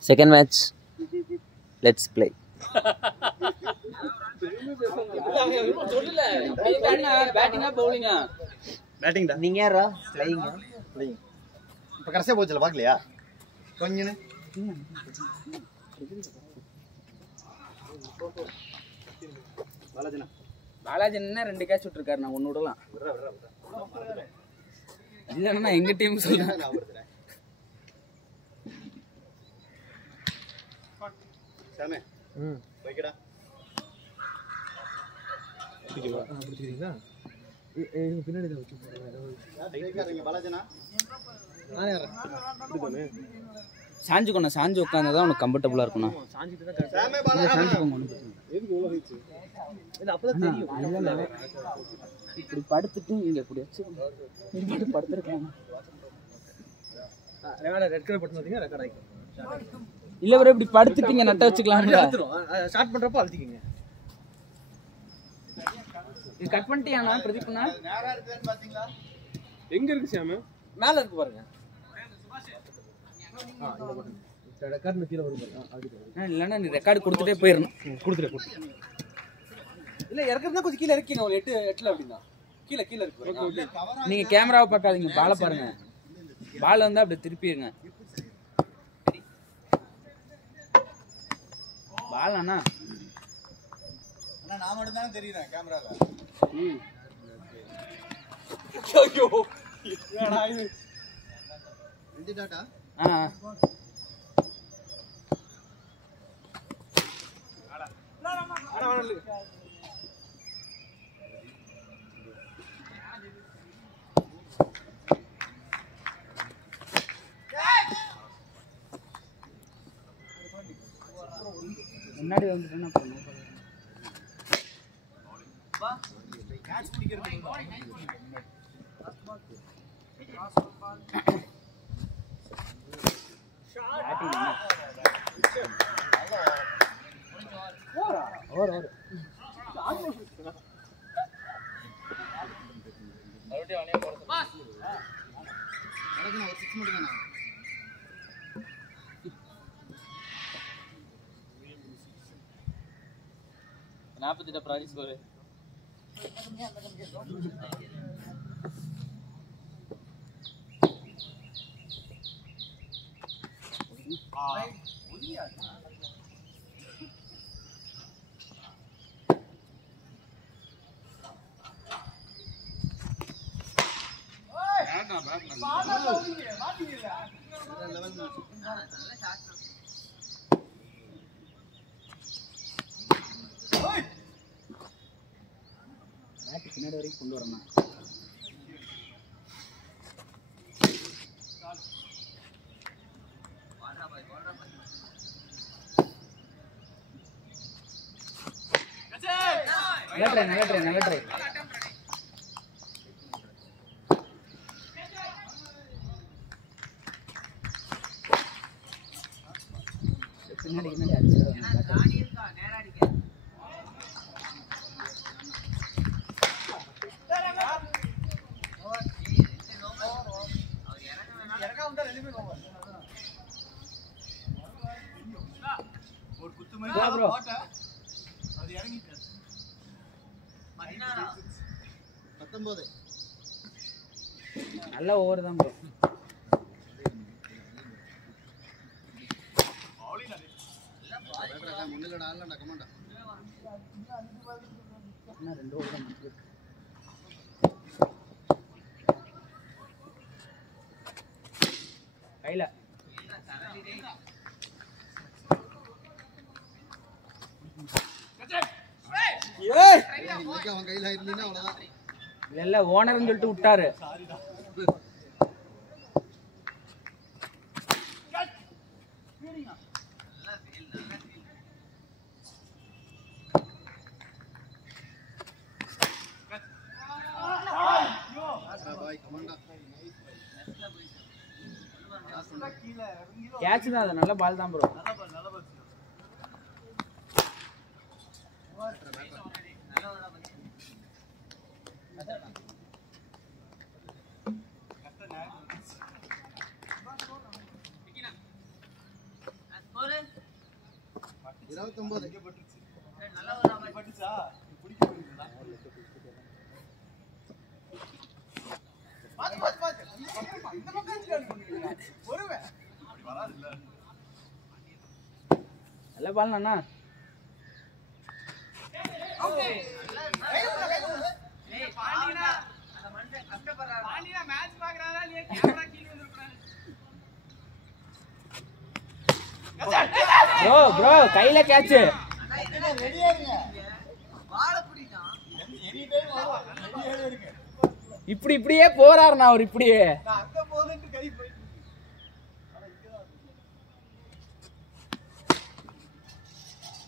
Second match. Let's play. பேட்டிங்டா நீங்க யாரா playing playing இப்ப கடைசியா போச்சுல பாக்கலையா கொஞ்சம் பாலாஜன் 2 கேட்ச் விட்டுருக்காரு நான் 1 விடலாம் இல்லன்னா எங்க டீம் சொல்றேன் சாமே வைக்கடா பிடிச்சிக்கிறீங்களா பின்னாடி தான் வச்சு பாலாஜனா சாஞ்சு உட்கார்ந்தா உனக்கு கம்ஃபர்டபுளா இருக்கும்ண்ணா சாமே பாலாஜனா எதுக்கு இவ்வளோ ஹைட்ஸ் இல்லை அப்போ தான் தெரியும் இப்படி படுத்துட்டு இங்க இப்படி வச்சு இப்படி படுத்துருக்காங்க ரெட் கலர் பட்டன் பார்த்தீங்கன்னா ரெக்கார்ட் ஆகிக்கும் இல்ல வர இப்படி படுத்துட்டீங்க நட்ட வச்சுக்கலாம்ல ஸ்டார்ட் பண்ணுறப்போ அழுத்திக்கிங்க இது கட் பண்ணிட்டியாண்ணா பிரதீப்ண்ணா நேரா இருக்குன்னு பாத்தீங்களா எங்க இருக்கு சாம மேல இருக்கு பாருங்க இந்த பட்டன் ரெக்கார்ட் கீழே வரும் பாருங்க இல்லைன்னா நீ ரெக்கார்டு கொடுத்துட்டே போயிடணும் கொடுத்துட்டு இல்ல இறக்குறதுனா கொஞ்சம் கீழே இறக்கிங்க ஒரு 8 அப்படின்னா கீழே இருக்கு நீங்க கேமராவை பார்க்காதீங்க பாலை பாருங்க பால் வந்தா அப்படி திருப்பிடுங்க பால் அண்ணா நான் மட்டும் தானே தெரியுறேன் கேமரால ஐயோ என்னடா இது ரெண்டு டாட்டா முன்னாடி வந்துட்டேன்னா எனக்கு ஒரு 6 மட்டும் தானே நாற்பத்தி ப்ராக்டிஸ் ஸ்கோர் பின்னாடி வரைக்கும் கொண்டு வரணும் நல்ல ட்ரை பின்னாடி ஒரு குத்து மாதிரி போட்ட அது இறங்கிட்டு 19 நல்ல ஓவர் தான் ப்ரோ முன்னிலடா இல்லடா கமாண்டா என்ன 2 ஓவர் தான் இருக்கு கையில அவன் கையில இருந்தீங்கன்னா அவ்வளவுதான் இல்ல ஓனர்னு சொல்லிட்டு விட்டாரு கேட்ச் தான் அது நல்ல பால் தான் ப்ரோ நல்ல பால் அண்ணா. ப்ரோ கையில கேட்ச். இப்படியே போறாருண்ணா அவர் இப்படியே.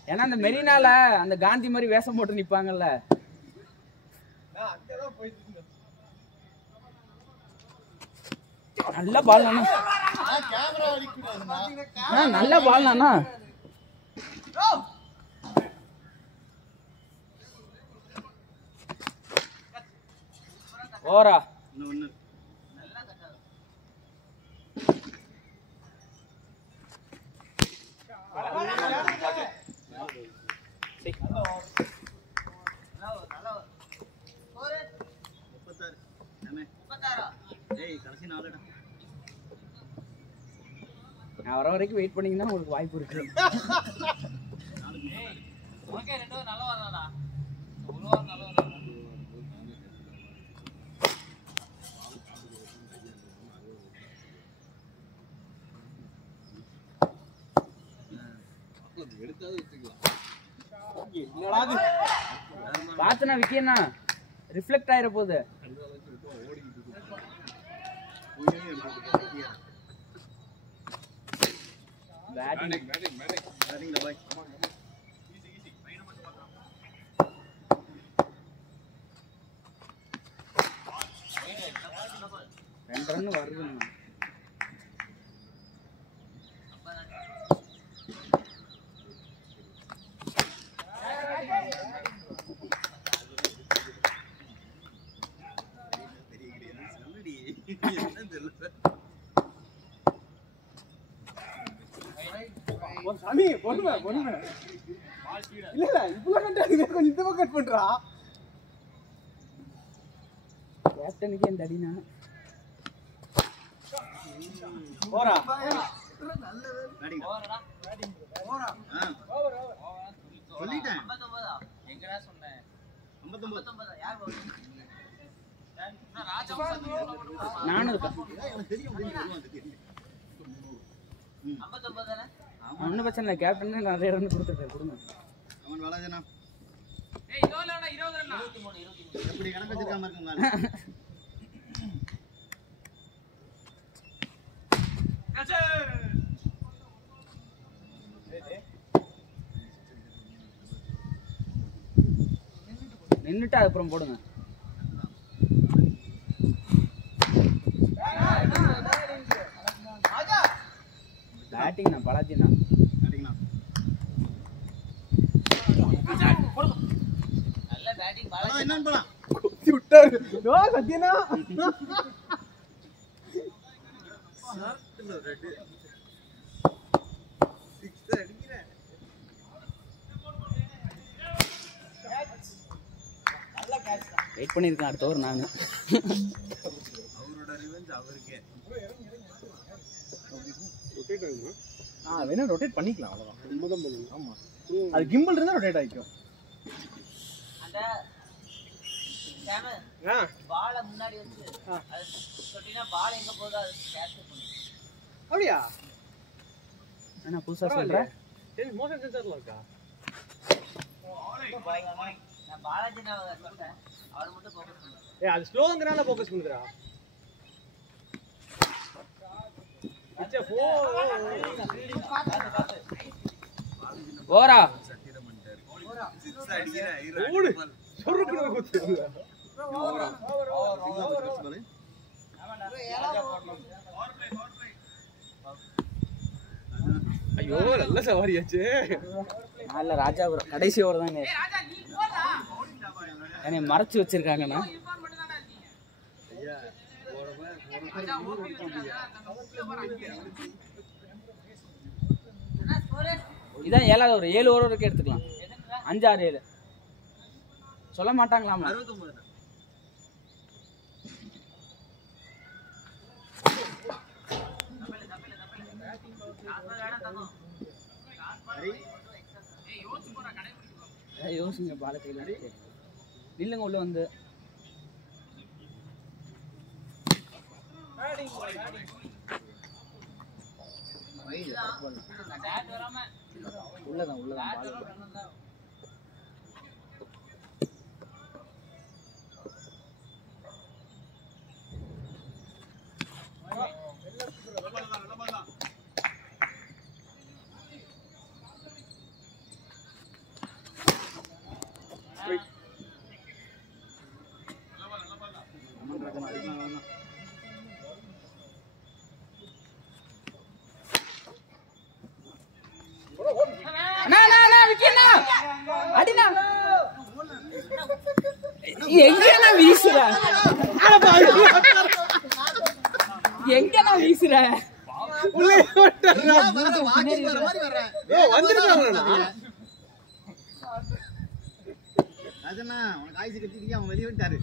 ஏன்னா அந்த மெரினால அந்த காந்தி மாதிரி வேஷம் போட்டு நிப்பாங்கல்ல. நல்ல பால் அண்ணா. நல்ல பால் அண்ணா. ஓரா நான் வர வரைக்கும் வெயிட் பண்ணீங்கன்னா உங்களுக்கு வாய்ப்பு இருக்கு. பாத்தனா விக்கேனா ரிஃப்ளெக்ட் ஆயிர போகுது. பேட்டிங் பாய். ரெண்டு ரன் வருது. சாமி பொறுமை இல்ல இவ்வளவு கட்டாதீங்க, கொஞ்சம் இந்த பக்கம் கட் பண்றா. கேப்டனுக்கு இந்த அடினா போறா சொல்லிட்டேன். எங்கடா சொன்னேன் 59 யார் நானும் எனக்கு தெரியும். 59 தானே? ஒன்றும் பிரச்சனை இல்லை. கேப்டன் நிறைய ரன் கொடுத்துருக்காரு. கொடுங்க. அவன் வளஜனா ஏய் இதோல 20 ரன் 23 எப்படி கணக்கு வச்சிருக்காம இருக்குங்க. நின்னுட்டு அப்புறம் போடுங்க. பேட்டிங் நான் பலாஜினா நல்ல பேட்டிங் பாலா. என்னன்னு போலாம் விட்டாரு. நோ சத்யனா வெயிட் பண்ணியிருக்கேன். அடுத்த ஓவர் நான் வேணா ரொட்டேட் பண்ணிக்கலாம். அவ்வளவுதான். ஆமா அது கிம்பிள் இருந்தா ரொட்டேட் ஆயிக்கும். அந்த சாம பால முன்னாடி வந்து அது சொட்டினா பால் எங்க போதோ அது கேட்ச் பண்ணு. அப்படியா? என்ன புதுசா சொல்றேன்? மோஷன் சென்சார்ல இருக்கா? நான் பாலாஜி நான் சொல்றேன், அவர் மட்டும் ஃபோக்கஸ் பண்ணு. அது ஸ்லோங்கறனால ஃபோக்கஸ் பண்ணுடா. அச்சா ஓரா ஓடு சொருக்குற குத்து. ஐயோ நல்ல சவாரியாச்சு. நல்ல ராஜாபுரம் கடைசி ஓவர் தாங்க. என்னை மறைச்சு வச்சிருக்காங்கண்ணா. இதான் 7வது ஓவர் 7 ஓவர் வரைக்கும் எடுத்துக்கலாம் 5 6 7 சொல்ல மாட்டாங்களாமா 69 யோசிங்க பால கையில நில்லுங்க உள்ள வந்து உள்ளதான் பால் எங்க வீசுற ராஜண்ணா உனக்கு ஆயுசு கட்டிட்டு அவன் வெளியே வந்துட்டாரு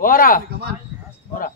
ஓரா ஓரா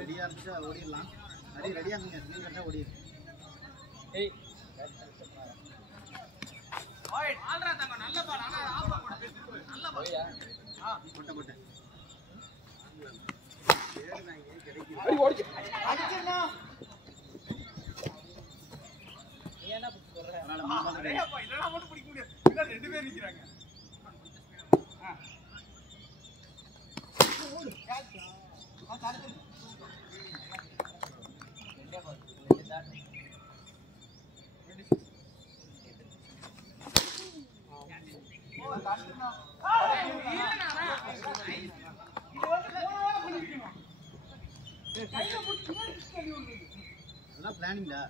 ரெடியா இருந்துச்சா ஓடிடலாம் ரெடியா இருங்க ஸ்க்ரீன் கட்டா ஓடிடு ஏய் ஆல்ரா தங்க நல்ல பால் ஆனா ஆஃப் போடு நல்ல பால் போட்ட போட்ட அடி ஓடிச்சு அடிச்சனா நீ என்ன புடி போற அப்பா இல்லனா மட்டும் பிடிக்க முடியாது இல்ல ரெண்டு பேர் நிக்கறாங்க ஓடு அதான் பிளானிங்டா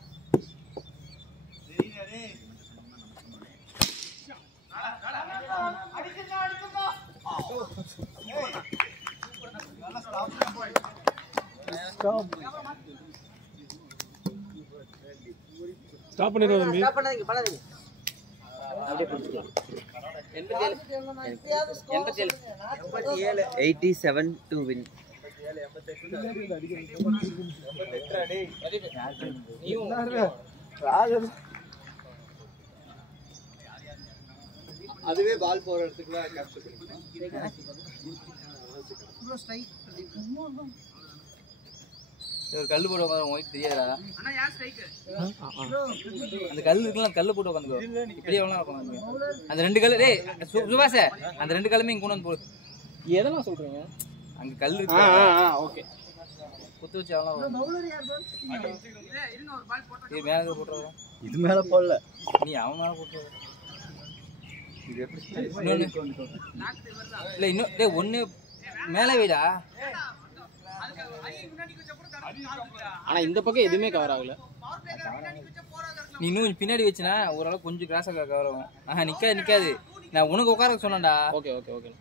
ஸ்டாப் பண்ணிடுவோம் தம்பி. ஸ்டாப் பண்ணாதீங்க பண்ணாதீங்க அப்படியே பிடிச்சிக்கலாம் 87 to win. அதுவே பால் போற இடத்துக்குலாம் கேப்சர் பண்ணிக்கலாம் ஒரு கல்லு போட்டு உட்காந்து உங்களுக்கு தெரியாதா அண்ணா யார் ஸ்ட்ரைக் அந்த கல்லு இருக்குல்ல கல்லு போட்டு உட்காந்துக்கோ இப்படியே எவ்வளோ உட்காந்து அந்த 2 கல்லு டேய் சுபாஷே அந்த 2 கல்லுமே இங்கே கொண்டு வந்து போடு எதெல்லாம் சொல்றீங்க? அங்கே கல் இருக்கு ஓகே. குத்து வச்சு எவ்வளோ இருங்க ஒரு பால் போட்டா இது மேலே போட்டுருவோம் இது மேல போடல நீ அவன் மேலே போட்டு இன்னொன்று இல்லை இன்னும் டேய் ஒன்று மேலே வைடா அதுக்கு ஐ முன்னாடி கொஞ்சம் கூட தடுத்து ஆனா இந்த பக்கம் எதுவுமே கவர் ஆகல. பவர் பிளேயர் முன்னாடி கொஞ்சம் போறாத நீ இன்னும் பின்னாடி வச்சுனா ஓரளவு கொஞ்சம் கிராஸாக கவர் ஆகும் நிற்காது நான் உனக்கு உட்கார சொன்னேன்டா ஓகே ஓகே ஓகே.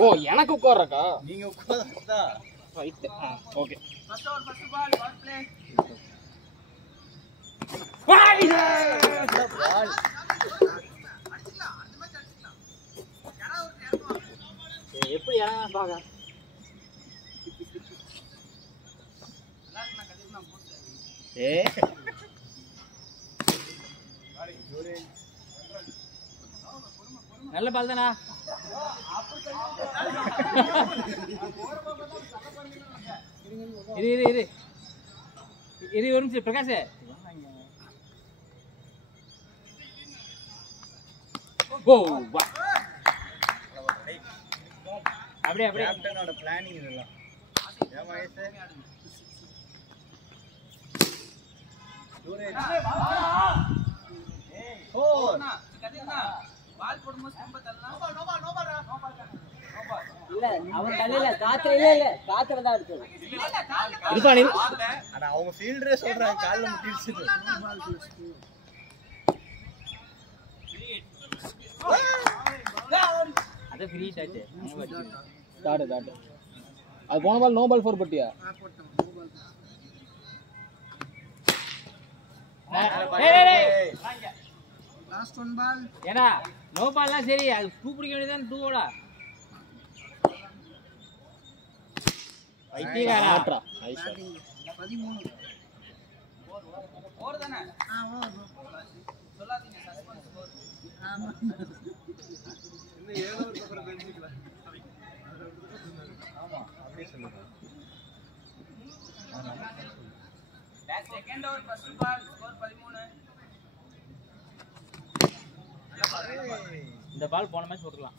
ஓ எனக்கு உட்கார்றக்கா? நீங்க உட்கார்ந்தா right. Okay. First over first ball power play எப்படி இறங்க பாக்க நல்ல பால் தானா இரு ஒரு நிமிஷம் பிரகாஷ் அப்படியே கேப்டனோட பிளானிங் இதெல்லாம் ஏன் வயசு பால் போடும்போது ரொம்ப தள்ளலாம் இல்ல அவன் தள்ளையில காத்துல இல்ல காத்துல தான் இருக்கு ஆனா அவங்க ஃபீல்டரே சொல்றாங்க கால்ல முட்டிடுச்சு அது ஃப்ரீ டச் தாடு அது போன பால் நோ பால் 4 பட்டியா லாஸ்ட் ஒன் பால் ஏடா நோ பால்லாம் சரி அது 2 பிடிக்க வேண்டியதான் 2 ஓடா ஐடிகாரா ஆட்ரா நைஸ் 13 ஓவர் தானே ஓவர் சொல்லாதீங்க சஸ்பென்ஸ் ஓவர் ஆமா இன்னும் 7 ஓவர் அப்புறம் தெரிஞ்சுக்கலாம் ஆமா அப்படியே சொல்லுங்க second over first ball score 13 இந்த பால் போன மேட்ச் போட்டுக்கலாம்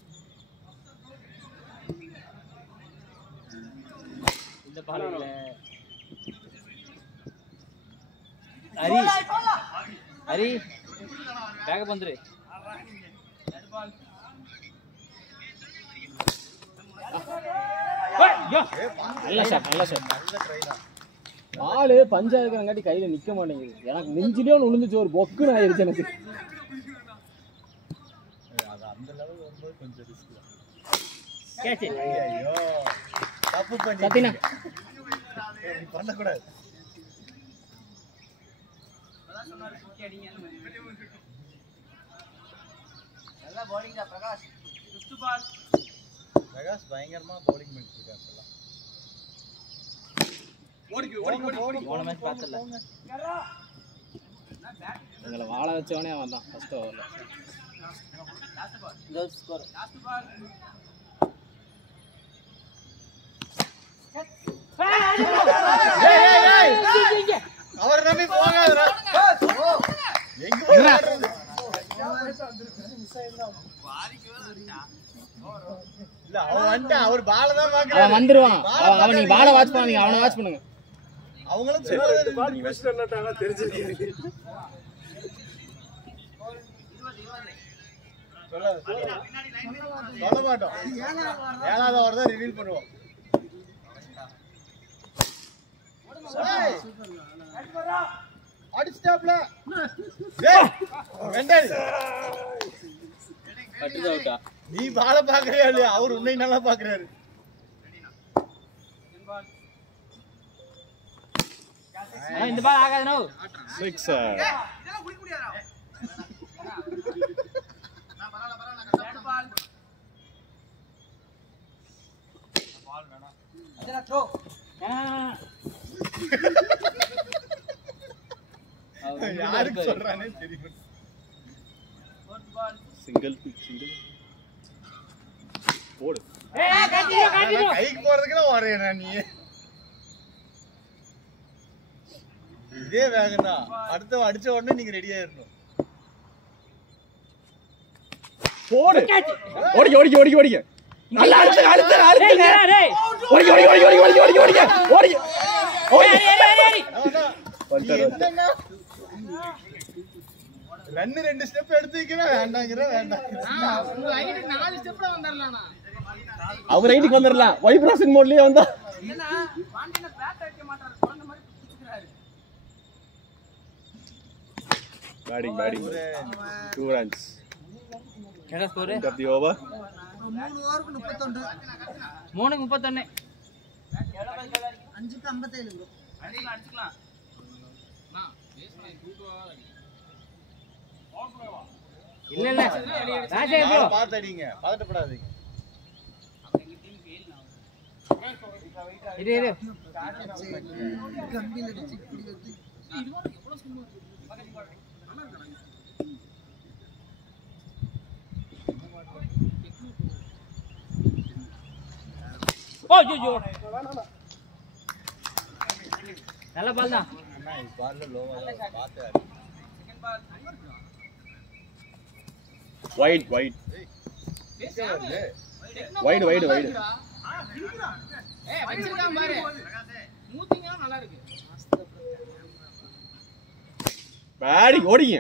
இந்த பால் இல்ல ஹரி பேக்கப் வந்துரு நல்ல ஷாட் நல்ல ட்ரை தான் ஆளு பஞ்சா இருக்கிறங்காட்டி கையில நிக்க மாட்டேங்குது எனக்கு நெஞ்சிலே ஒன்று விழுந்துச்சு ஒரு பொக்குன்னு ஆயிடுச்சு எனக்கு அது அந்த லெவல் வரும்போது கொஞ்சம் ரிஸ்க் கேட்ச் ஐயோ தப்பு பண்ணி சத்தினா நீ பண்ண கூடாது அதான் சொன்னாரு குட்டி அடிங்கன்னு நல்லா bowling தான் பிரகாஷ் ஃபர்ஸ்ட் பால் பிரகாஷ் பயங்கரமா bowling பண்ணிட்டு இருக்காரு எல்லாம் ஓடி போன மேட்ச் பார்த்தல எங்களை வாழ வச்சவனே அவன் தான் ஃபர்ஸ்ட் ஓவர்ல லாஸ்ட் பால் கோல் ஸ்கோர் லாஸ்ட் பால் அவர் நம்பி போகாதடா எங்க போறாரு இல்ல அவன் வந்து அவர் பால தான் பாக்குறாரு அவன் வந்துருவான் அவன் நீ பால வாட்ச் பண்ணாதீங்க அவனை வாட்ச் பண்ணுங்க அவங்களும் சொல்றது பால் வெஸ்ட் என்னட்டாங்க தெரிஞ்சிருக்கு சொல்ல மாட்டோம் ஏழாவது ஓவர் தான் ரிவீல் பண்ணுவோம் அடிச்சாப்ல நீ பால பாக்குறியா இல்லையா அவர் உன்னை நல்லா பாக்குறாரு இந்த பால் ஆகாது நோ 6 இதெல்லாம் குடி குடியாரா நான் பரவாயில்ல தேர்ட் பால் பால் வேணாம் அதெல்லாம் த்ரோ யாருக்கு சொல்றானே தெரியும் ஃபோர்த் பால் சிங்கிள் போடு கைக்கு போறதுக்கு வரேன் நீ இதே வேகம் தான் அடுத்த அடிச்ச உடனே நீங்க ரெடியா இருக்கணும் போடு ஓடிங்க நல்லா அழுத்துங்க ஓடிங்க ரன்னு 2 ஸ்டெப் எடுத்து வைக்கிறேன் வேண்டாங்கிற வேண்டாம் அவர் ரைட்டுக்கு வந்துடலாம் வைப்ரேஷன் மோட்லயே வந்தா ஏன்னா பாண்டியன பேட் அடிக்க மாட்டாரு குழந்தை மாதிரி பிடிச்சிக்கிறாரு பேட்டிங் 2 runs என்ன score end of the over 3 ஓவருக்கு 31 3க்கு 31 எவ்வளவு பால் கேள 5க்கு 57 ப்ரோ அடிச்சுக்கலாம் இல்ல ராஜே ப்ரோ பார்த்து அடிங்க பதட்டப்படாதீங்க இரு இரு ஓ ஜோ நல்ல பால் தான் wide wide wide wide wide batting ஓடிங்க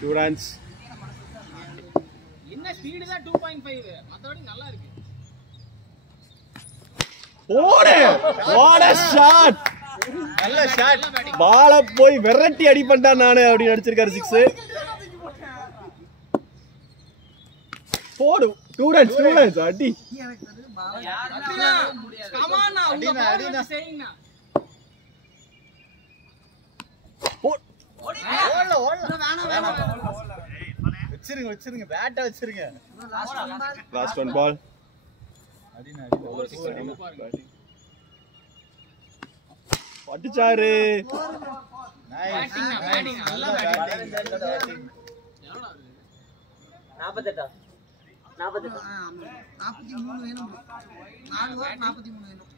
2 runs என்ன ஸ்பீடு தான் 2.5 மத்தபடி நல்லா இருக்கு ஓடு வாட் a ஷாட் நல்ல ஷாட். பால போய் விரட்டி அடி பண்ணிட்டான் நானு அப்படி அடிச்சிருக்காரு 6 போடு 2 runs அடி கமான் உங்க பால் செய்யுங்க வச்சிருங்க பேட்டா வச்சிருங்க. லாஸ்ட் ஒன் பால் பட்டுச்சாரு பேட்டிங் நல்லா பேட்டிங் 48 43 வேணும் 4 ஓவர் 43 வேணும்.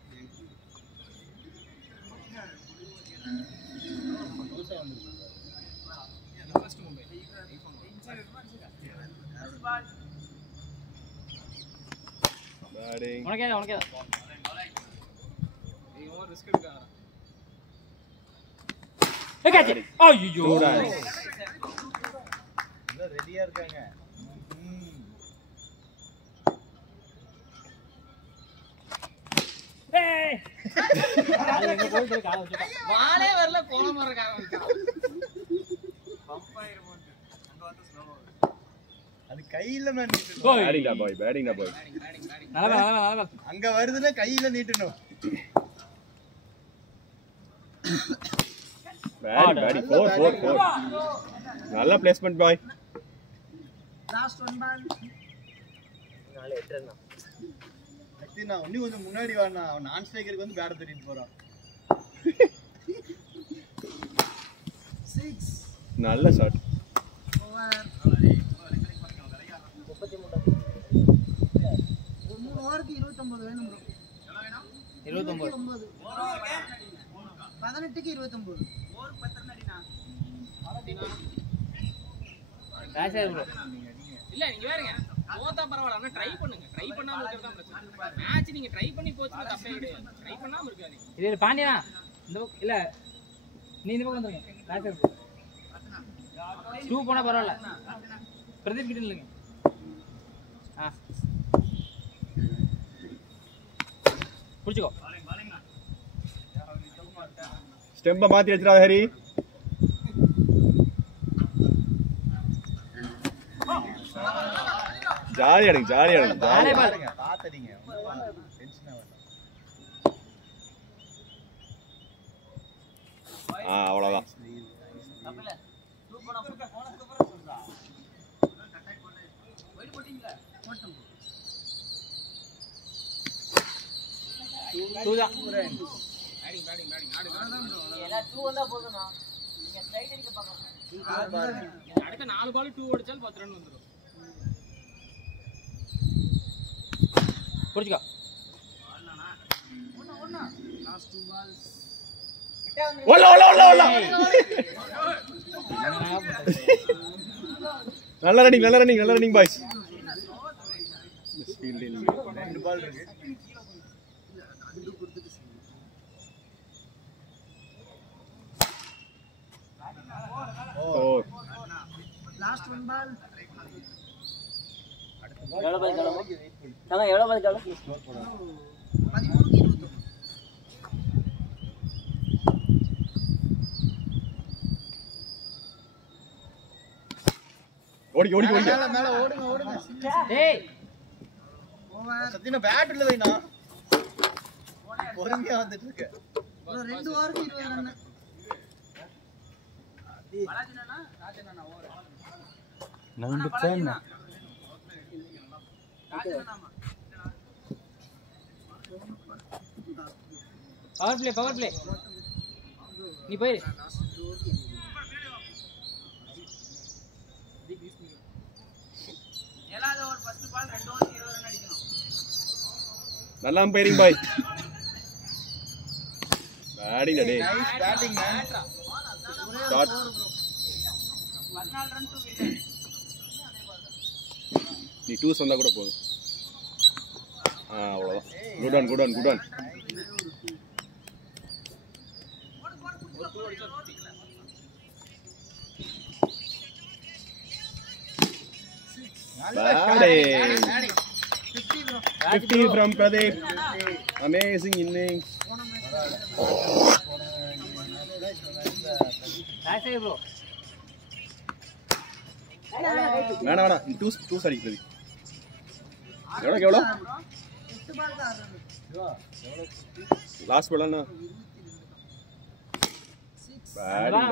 பேட்டிங் உனக்கே ரிஸ்க் எடுக்காத கேட்ச் ஐயோ 2 runs எல்லாம் ரெடியா இருக்காங்க. ஏய் அது எங்க போய் கால வச்சுட்டா பாலே வரல கோலம் வரக்காக அது கையில நான் நீட்டணும். பேட்டிங் டா பாய் நல்ல அங்க வருதுன்னா கையில நீட்டணும். பேட்டிங் 4 நல்ல பிளேஸ்மென்ட் பாய் லாஸ்ட் ஒன் பால். நான் இன்னும் கொஞ்சம் முன்னாடி வாண்ணா. அவன் நான் ஸ்ட்ரைக்கருக்கு வந்து பேட் தட்டிட்டு போறான். 6 நல்ல ஷாட் ஓவர் 3 ஓவருக்கு 29 வேணும் bro. 29 18க்கு 29. ராஜா ப்ரோ இல்ல நீங்க வேறங்க போதா பரவாயில்லை ஆனா ட்ரை பண்ணுங்க. ட்ரை பண்ணாம இருக்கறதா பிரச்சனை. மேட்ச் நீங்க ட்ரை பண்ணி போச்சுனா தப்பே கிடையாது. ட்ரை பண்ணாம இருக்காதீங்க. இது பாண்டியா இந்த இல்ல நீ இந்த பக்கம் வந்துருங்க ராஜா ப்ரோ 2 போனா பரவாயில்லை பிரதீப் கிட்ட இல்லங்க புடிச்சுக்கோ ஸ்டெம்ப மாத்தி வச்சிராத ஹரி ஜாலியா எடுங்க பாருங்க பாத்தீங்க. டென்ஷன் ஆவல. அவ்வளவுதான் தப்பில்ல. 2 போனா போன சூப்பரா சொல்றா. போயிடு போடிங்களா? போட்டும். 2 தான் பேட்டிங் ஆடு. எல்லாம் 2 வந்தா போதும்னா. நீங்க ஸ்ட்ரைட் அடிக்க பார்க்கணும். அடுத்த 4 பால் 2 அடிச்சால் 10 ரன் வந்துரும். புடிச்சுக்கோ லாஸ்ட் 2 பால்ஸ். ஓல நல்ல ரன்னிங் பாய்ஸ் மிஸ் ஃபீல்டிங் 2 பால் இருக்கு. லாஸ்ட் 1 பால். எவ்வளவு பால் காலம் தாங்க எவ்வளவு பால் காலம் 13க்கு 29. ஓடி மேல ஓடுங்க. டேய் ஓவர். சத்தியமா பேட் இல்ல வைனா. பொறுமையா வந்துட்டு இருக்கு. 2 ஓவருக்கு 20 ரன். ராஜனா ஓவர். பவர் பிளே நீ போயிரு. ஏழாவது over first ball 2 over 20 run அடிக்கணும். நல்லா அம்பைரிங் பாய். பேட்டிங் டே. Nice batting man. Shot. 14 run to win. நீ 2 வந்தா கூட போதும். அவ்வளவுதான். Good on. Batting. 50 from Pradeep. Amazing innings. ராசே ப்ரோ வேணாம் நீ 2 அடி பிரதீப். எவ்வளோ லாஸ்ட் பால் அண்ணா.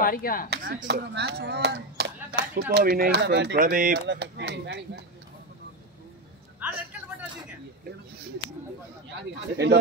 அடிக்கலாம். Superb innings from Pradeep. நாலு ரெட் கார்டு போட்டு வச்சிருக்கேன். End of